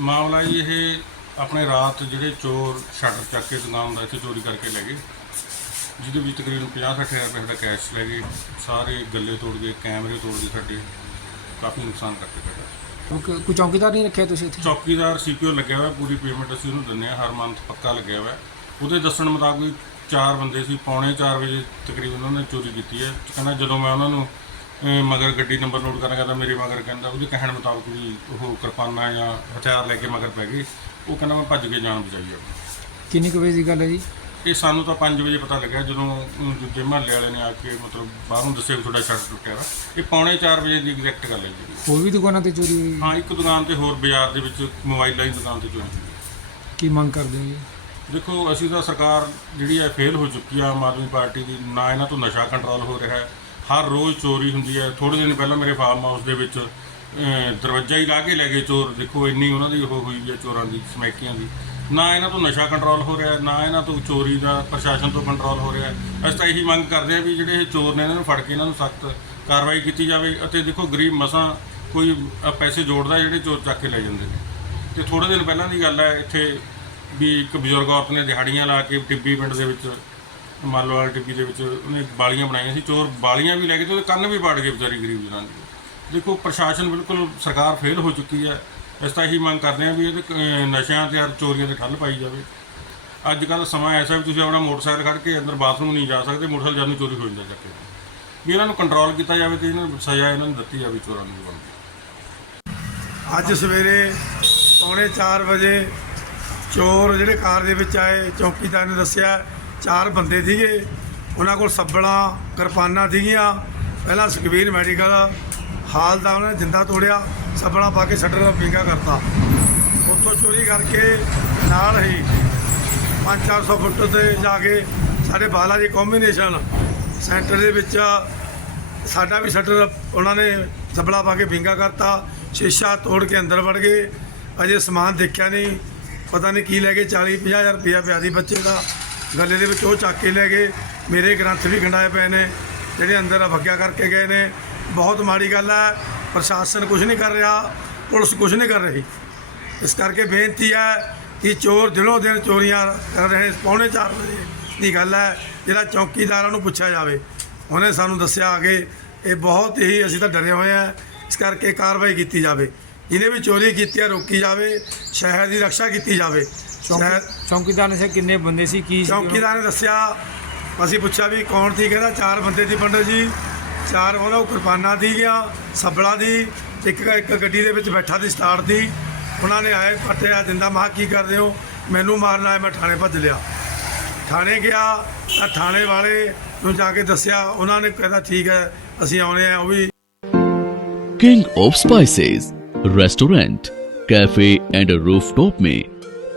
ਮਾਮਲਾ ਜੀ ਇਹ ਆਪਣੇ ਰਾਤ ਜਿਹੜੇ ਚੋਰ ਸ਼ਟਰ ਚੱਕ ਕੇ ਦੁਕਾਨ ਦਾ ਇੱਥੇ ਚੋਰੀ ਕਰਕੇ ਲੈ ਗਏ। ਜਿਹਦੇ ਵਿੱਚ ਤਕਰੀਬਨ 50-60 ਹਜ਼ਾਰ ਰੁਪਏ ਦਾ ਕੈਸ਼ ਲੈ ਗਏ। ਸਾਰੇ ਗੱਲੇ ਤੋੜ ਗਏ ਕੈਮਰੇ ਤੋੜ ਗਏ ਸਾਡੇ। ਕਾਫੀ ਨੁਕਸਾਨ ਕਰਕੇ ਸਾਡਾ ਕੋਈ ਚੌਕੀਦਾਰ ਨਹੀਂ ਰੱਖਿਆ ਤੁਸੀਂ ਇੱਥੇ? ਚੌਕੀਦਾਰ ਸੀਪੀਓ ਲੱਗਿਆ ਹੋਇਆ ਪੂਰੀ ਪੇਮੈਂਟ ਅਸੀਂ ਉਹਨੂੰ ਦਿੰਨੇ ਆ ਹਰ ਮੰਥ ਪੱਕਾ ਲੱਗਿਆ ਹੋਇਆ। ਉਹਦੇ ਦੱਸਣ ਮੁਤਾਬਕ ਚਾਰ ਬੰਦੇ ਸੀ ਪੌਣੇ 4 ਵਜੇ ਤਕਰੀਬਨ ਉਹਨਾਂ ਨੇ ਚੋਰੀ ਕੀਤੀ ਹੈ। ਕਹਿੰਦਾ ਜਦੋਂ ਮੈਂ ਉਹਨਾਂ ਨੂੰ ਅਹ, ਮਗਰ ਗੱਡੀ ਨੰਬਰ ਨੋਟ ਕਰਾਂਗਾ ਤਾਂ ਮੇਰੇ ਮਗਰ ਕਹਿੰਦਾ ਉਹਦੇ ਕਹਿਣ ਮੁਤਾਬਕ ਵੀ ਉਹ ਕਿਰਪਾਨਾਂ ਜਾਂ ਹਥਿਆਰ ਲੈ ਕੇ ਮਗਰ ਪੈ ਗਏ। ਉਹ ਕਹਿੰਦਾ ਮੈਂ ਭੱਜ ਕੇ ਜਾਨ ਬਚਾਈ ਆਪਣੀ ਕਿੰਨੀ ਕੁ ਵਜੇ ਦੀ ਗੱਲ ਹੈ ਜੀ? ਇਹ ਸਾਨੂੰ ਤਾਂ 5 ਵਜੇ ਪਤਾ ਲੱਗਿਆ ਜਦੋਂ ਅਮ, ਦੂਜੇ ਮਹੱਲੇ ਵਾਲੇ ਨੇ ਆ ਕੇ ਮਤਲਬ ਬਾਹਰੋਂ ਦੱਸਿਆ ਵੀ ਤੁਹਾਡਾ ਸ਼ਟਰ ਟੁੱਟਿਆ ਵਾ। ਇਹ ਪੌਣੇ 4 ਵਜੇ ਦੀ ਐਗਜ਼ੈਕਟ ਗੱਲ ਹੈ ਜੀ। ਹੋਰ ਵੀ ਦੁਕਾਨਾਂ ਤੇ ਚੋਰੀ ਹੋਈ? ਹਾਂ ਇੱਕ ਦੁਕਾਨ ਤੇ ਹੋਰ ਬਾਜ਼ਾਰ ਦੇ ਵਿੱਚ ਮੋਬਾਈਲਾਂ ਦੀ ਦੁਕਾਨ ਤੇ ਚੋਰੀ ਹੋਈ। ਕੀ ਮੰਗ ਕਰਦੇ ਹੋ ਜੀ? ਦੇਖੋ ਅਸੀਂ ਤਾਂ ਸਰਕਾਰ ਜਿਹੜੀ ਹੈ ਫੇਲ ਹੋ ਚੁੱਕੀ ਆ ਆਮ ਆਦਮੀ ਪਾਰਟੀ ਦੀ ਨਾ ਇਹਨਾਂ ਤੋਂ ਨਸ਼ਾ ਕੰਟਰੋਲ ਹੋ ਰਿਹਾ ਹੈ। ਹਰ ਰੋਜ਼ ਚੋਰੀ ਹੁੰਦੀ ਹੈ। ਥੋੜੇ ਦਿਨ ਪਹਿਲਾਂ ਮੇਰੇ ਫਾਰਮ ਹਾਊਸ ਦੇ ਵਿੱਚ ਦਰਵਾਜ਼ਾ ਹੀ ਲਾ ਕੇ ਲੈ ਗਏ ਚੋਰ। ਦੇਖੋ, ਇੰਨੀ ਉਹਨਾਂ ਦੀ ਉਹ ਹੋਈ ਹੈ ਚੋਰਾਂ ਦੀ, ਸਮੈਕੀਆਂ ਦੀ। ਨਾ ਇਹਨਾਂ ਤੋਂ ਨਸ਼ਾ ਕੰਟਰੋਲ ਹੋ ਰਿਹਾ, ਨਾ ਇਹਨਾਂ ਤੋਂ ਚੋਰੀ ਦਾ ਪ੍ਰਸ਼ਾਸਨ ਤੋਂ ਕੰਟਰੋਲ ਹੋ ਰਿਹਾ। ਅਸੀਂ ਤਾਂ ਇਹੀ ਮੰਗ ਕਰਦੇ ਆ ਵੀ ਜਿਹੜੇ ਇਹ ਚੋਰ ਨੇ, ਇਹਨਾਂ ਨੂੰ ਫੜ ਕੇ ਇਹਨਾਂ ਨੂੰ ਸਖਤ ਕਾਰਵਾਈ ਕੀਤੀ ਜਾਵੇ ਅਤੇ ਦੇਖੋ, ਗਰੀਬ ਮਸਾਂ ਕੋਈ ਪੈਸੇ ਜੋੜਦਾ ਜਿਹੜੇ ਚੋਰ ਚੱਕ ਕੇ ਲੈ ਜਾਂਦੇ ਨੇ। ਤੇ ਥੋੜੇ ਦਿਨ ਪਹਿਲਾਂ ਦੀ ਗੱਲ ਹੈ, ਇੱਥੇ ਵੀ ਇੱਕ ਬਜ਼ੁਰਗ ਔਰਤ ਨੇ ਦਿਹਾੜੀਆਂ ਲਾ ਕੇ ਟਿੱਬੀ ਪਿੰਡ ਦੇ ਵਿੱਚ ਮਾਲੋ ਵਾਲੀ ਟਿੱਬੀ ਦੇ ਵਿੱਚ ਉਹਨੇ ਬਾਲੀਆਂ ਬਣਾਈਆਂ ਸੀ, ਚੋਰ ਬਾਲੀਆਂ ਵੀ ਲੈ ਕੇ ਤੇ ਉਹਦੇ ਕੰਨ ਵੀ ਪਾੜ ਗਏ ਵਿਚਾਰੀ ਗਰੀਬ ਜਨਾਨੀ ਦੇ। ਦੇਖੋ, ਪ੍ਰਸ਼ਾਸਨ ਬਿਲਕੁਲ ਸਰਕਾਰ ਫੇਲ ਹੋ ਚੁੱਕੀ ਹੈ। ਇਸ ਤਾਂ ਇਹੀ ਮੰਗ ਕਰਦੇ ਹਾਂ ਵੀ ਇਹਦੇ ਨਸ਼ਿਆਂ ਤੇ ਹਰ ਚੋਰੀਆਂ ਤੇ ਠੱਲ ਪਾਈ ਜਾਵੇ। ਅੱਜ ਕੱਲ੍ਹ ਸਮਾਂ ਐਸਾ ਵੀ ਤੁਸੀਂ ਆਪਣਾ ਮੋਟਰਸਾਈਕਲ ਕੱਢ ਕੇ ਅੰਦਰ ਬਾਥਰੂਮ ਨਹੀਂ ਜਾ ਸਕਦੇ, ਮੋਟਰਸਾਈਕਲ ਜਾਨੂੰ ਚੋਰੀ ਹੋ ਜਾਂਦਾ ਚੱਕੇ। ਵੀ ਇਹਨਾਂ ਨੂੰ ਕੰਟਰੋਲ ਕੀਤਾ ਜਾਵੇ ਤੇ ਇਹਨਾਂ ਨੂੰ ਸਜ਼ਾ ਇਹਨਾਂ ਨੂੰ ਦਿੱਤੀ ਜਾਵੇ ਚੋਰਾਂ ਨੂੰ ਬਣਦੀ ਅੱਜ ਸਵੇਰੇ ਪੌਣੇ 4 ਵਜੇ ਚੋਰ ਜਿਹੜੇ ਕਾਰ ਦੇ ਵਿੱਚ ਆਏ, ਚੌਕੀਦਾਰ ਨੇ ਦੱਸਿਆ ਚਾਰ ਬੰਦੇ ਸੀਗੇ। ਉਹਨਾਂ ਕੋਲ ਸੱਬਲਾਂ, ਕਿਰਪਾਨਾਂ ਸੀਗੀਆਂ। ਪਹਿਲਾਂ ਸੁਖਬੀਰ ਮੈਡੀਕਲ, ਹਾਲ ਦਾ ਉਹਨਾਂ ਨੇ ਜਿੰਦਾ ਤੋੜਿਆ, ਸੱਬਲਾਂ ਪਾ ਕੇ ਸ਼ਟਰ ਵਿੰਗਾ ਕਰਤਾ। ਉੱਥੋਂ ਚੋਰੀ ਕਰਕੇ ਨਾਲ ਹੀ 5-400 ਫੁੱਟ ਤੇ ਜਾ ਕੇ ਸਾਡੇ ਬਾਲਾ ਜੀ ਕੰਬੀਨੇਸ਼ਨ ਸੈਂਟਰ ਦੇ ਵਿੱਚ ਸਾਡਾ ਵੀ ਸ਼ਟਰ ਉਹਨਾਂ ਨੇ ਸਬਲਾ ਪਾ ਕੇ ਵਿੰਗਾ ਕਰਤਾ। ਸ਼ੀਸ਼ਾ ਤੋੜ ਕੇ ਅੰਦਰ ਵੜ ਗਏ। ਅਜੇ ਸਮਾਨ ਦੇਖਿਆ ਨਹੀਂ। ਪਤਾ ਨਹੀਂ ਕੀ ਲੈ ਗਏ 40 ਹਜ਼ਾਰ ਰੁਪਇਆ ਪਿਆ ਸੀ ਬੱਚੇ ਦਾ। ਗੱਲੇ ਦੇ ਵਿੱਚ ਉਹ ਚੱਕ ਕੇ ਲੈ ਗਏ। ਮੇਰੇ ਗ੍ਰੰਥ ਵੀ ਖੰਡਾਏ ਪਏ ਨੇ, ਜਿਹੜੇ ਅੰਦਰ ਵਗਿਆ ਕਰਕੇ ਗਏ ਨੇ। ਬਹੁਤ ਮਾੜੀ ਗੱਲ ਹੈ ਪ੍ਰਸ਼ਾਸਨ ਕੁਝ ਨਹੀਂ ਕਰ ਰਿਹਾ, ਪੁਲਿਸ ਕੁਝ ਨਹੀਂ ਕਰ ਰਹੀ। ਇਸ ਕਰਕੇ ਬੇਨਤੀ ਹੈ ਕਿ ਚੋਰ ਦਿਨੋਂ ਦਿਨ ਚੋਰੀਆਂ ਕਰ ਰਹੇ ਪੌਣੇ 4 ਵਜੇ ਦੀ ਗੱਲ ਹੈ ਜਿਹੜਾ ਚੌਕੀਦਾਰਾਂ ਨੂੰ ਪੁੱਛਿਆ ਜਾਵੇ। ਉਹਨੇ ਸਾਨੂੰ ਦੱਸਿਆ ਕਿ ਇਹ ਬਹੁਤ ਹੀ, ਅਸੀਂ ਤਾਂ ਡਰੇ ਹੋਏ ਆ, ਇਸ ਕਰਕੇ ਕਾਰਵਾਈ ਕੀਤੀ ਜਾਵੇ। ਜਿਹਨੇ ਵੀ ਚੋਰੀ ਕੀਤੀ ਹੈ ਰੋਕੀ ਜਾਵੇ, ਸ਼ਹਿਰ ਦੀ ਰੱਖਿਆ ਕੀਤੀ ਜਾਵੇ। ਚੌਂਕੀ ਸ਼ਹਿਰ ਚੌਕੀਦਾਰ ਨੇ ਕਿਹਾ ਕਿੰਨੇ ਬੰਦੇ ਸੀ ਕੀ ਸੀ ਚੌਕੀਦਾਰ ਨੇ ਦੱਸਿਆ ਅਸੀਂ ਪੁੱਛਿਆ ਵੀ ਕੌਣ ਸੀ ਕਹਿੰਦਾ ਚਾਰ ਬੰਦੇ ਦੀ ਪੰਡਤ ਜੀ ਚਾਰ ਉਹਨਾਂ ਕੋਲ ਕਿਰਪਾਨਾਂ ਦੀ ਗਿਆ ਸੱਬਲਾਂ ਦੀ ਇੱਕ ਇੱਕ ਗੱਡੀ ਦੇ ਵਿੱਚ ਬੈਠਾ ਦੀ ਸਟਾਰਟ ਦੀ ਉਹਨਾਂ ਨੇ ਆਏ ਪੱਟਿਆ ਦਿੰਦਾ ਮਾ ਕੀ ਕਰਦੇ ਹੋ ਮੈਨੂੰ ਮਾਰਨ ਆਏ ਮੈਂ ਥਾਣੇ ਭੱਜ ਲਿਆ ਥਾਣੇ ਗਿਆ ਤਾਂ ਥਾਣੇ ਵਾਲੇ ਨੂੰ ਜਾ ਕੇ ਦੱਸਿਆ ਉਹਨਾਂ ਨੇ ਕਹਿੰਦਾ ਠੀਕ ਹੈ ਅਸੀਂ ਆਉਣੇ ਆ ਉਹ ਵੀ king of spices restaurant cafe and rooftop में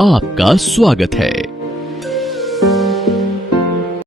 आपका स्वागत है